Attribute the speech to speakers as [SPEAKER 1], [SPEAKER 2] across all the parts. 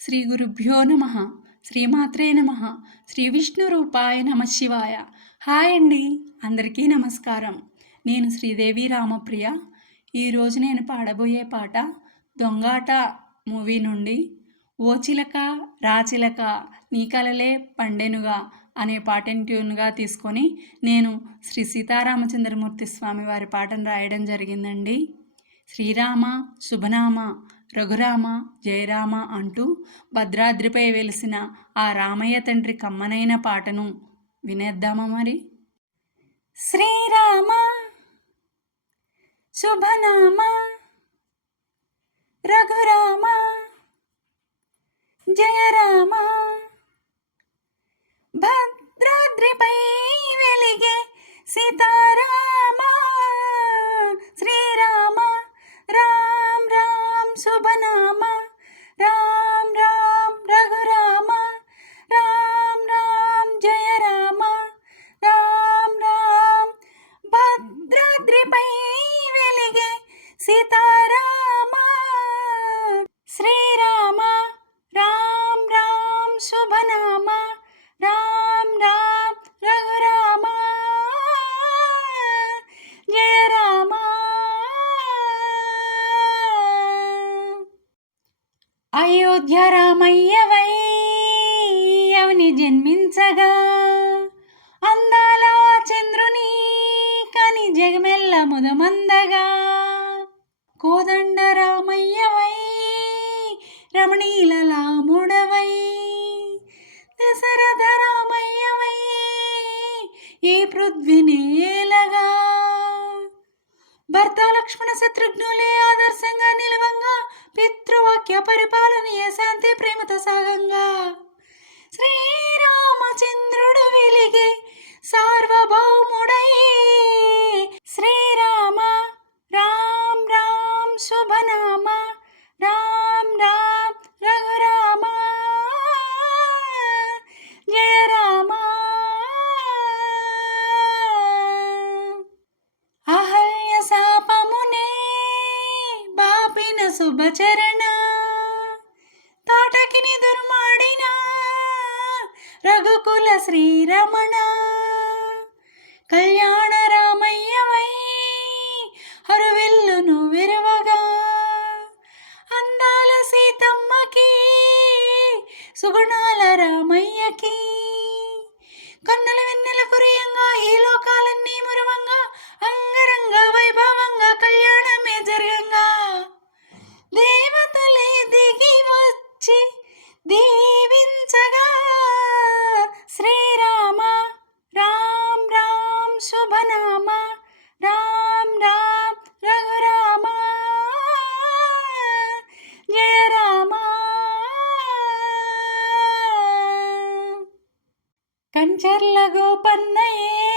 [SPEAKER 1] శ్రీ గురుభ్యో నమ. శ్రీమాత్రే నమ. శ్రీ విష్ణు రూపాయ నమ శివాయ. హాయ్ అండి. అందరికీ నమస్కారం. నేను శ్రీదేవి రామప్రియ. ఈరోజు నేను పాడబోయే పాట దొంగాట మూవీ నుండి ఓ చిలక రాచిలక నీ కలలే పండెనుగా అనే పాటను ట్యూన్గా తీసుకొని నేను శ్రీ సీతారామచంద్రమూర్తి స్వామి వారి పాటను రాయడం జరిగిందండి. శ్రీరామ శుభనామ రఘురామ జయరామ అంటూ భద్రాద్రిపై వెలిసిన ఆ రామయ్య తండ్రి కమ్మనైన పాటను వినేద్దామా మరి? శ్రీరామ శుభనామ రఘురామ జయరామ భద్రాద్రిపై వెలిగే సీతారామ సీతారామ. శ్రీరామ రామ్ రామ్ శుభనామ. రామ్ రామ్ రఘురామ. జయ రామ. అయోధ్య రామయ్య వై అవని జన్మించగా అందాల చంద్రుని కని జగమెల్ల ముదమంద ఈ భర్త లక్ష్మణ శత్రుఘ్నులే ఆదర్శంగా నిలవంగా పితృవాక్య పరిపాలనీయ శాంతి ప్రేమతో సాగంగా. శ్రీరామచంద్రుడు వెలిగే సార్వభౌముడై సుగుణాల రామయ్యకి. కంచర్ల గోపన్నయే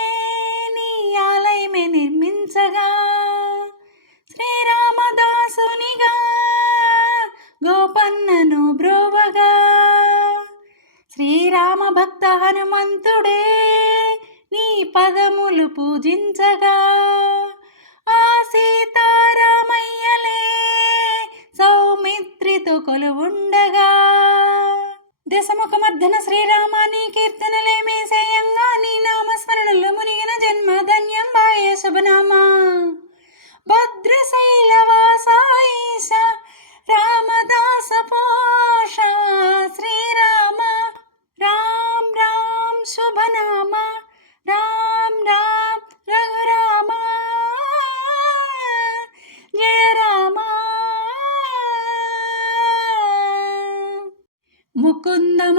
[SPEAKER 1] నీ ఆలయమే నిర్మించగా. శ్రీరామదాసునిగా గోపన్నను బ్రోవగా. శ్రీరామ భక్త హనుమంతుడే నీ పదములు పూజించగా. ఆ సీతారామయ్యలే సౌమిత్రితో కొలువుండగా. దశముఖమర్ధన శ్రీరామ నీ కీర్తనలేమే సేయంగా నీ నామస్మరణలో మునిగిన జన్మ ధన్యం బాయ శుభనామా. భద్రశయ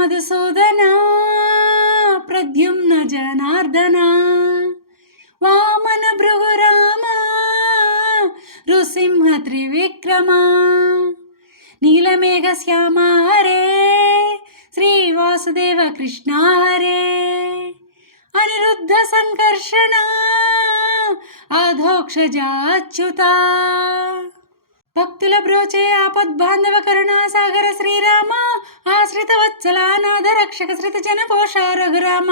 [SPEAKER 1] मधुसूदना प्रद्युम्न जनार्दना वामन भृगुरामा नृसिंह त्रिविक्रमा नीलमेघ श्यामा हरे श्रीवासुदेव कृष्णा हरे अनिरुद्ध सङ्कर्षणा अधोक्षजाच्युता భక్తుల బ్రోచే ఆపద్బాంధవ కరుణాసాగర శ్రీరామ ఆశ్రిత వత్సలానాథ రక్షక శ్రిత జన పోష రఘురామ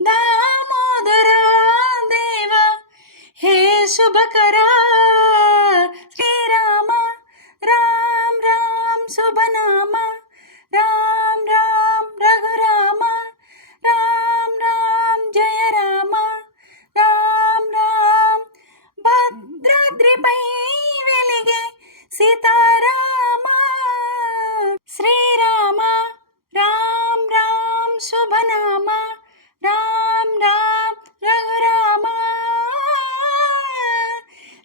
[SPEAKER 1] దామోదర దేవ హే శుభకరా శ్రీరామ. రామ్ రామ్ శుభనామ రామ్ రామ్ రఘురామ రామ్. రామ్ జయ రామ రామ్ రామ్ భద్రాద్రిపై వెలిగే సీతారామ శ్రీరామ రామ్ రామ్ శుభనామ రామ్ రామ్ రఘురామ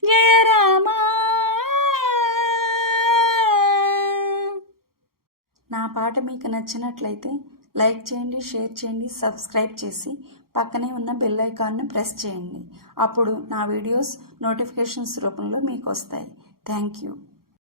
[SPEAKER 1] జయ రామ. నా పాట మీకు నచ్చినట్లయితే లైక్ చేయండి షేర్ చేయండి సబ్స్క్రైబ్ చేసి పక్కనే ఉన్న బెల్ ఐకాన్ను ప్రెస్ చేయండి. అప్పుడు నా వీడియోస్ నోటిఫికేషన్స్ రూపంలో మీకు వస్తాయి. Thank you.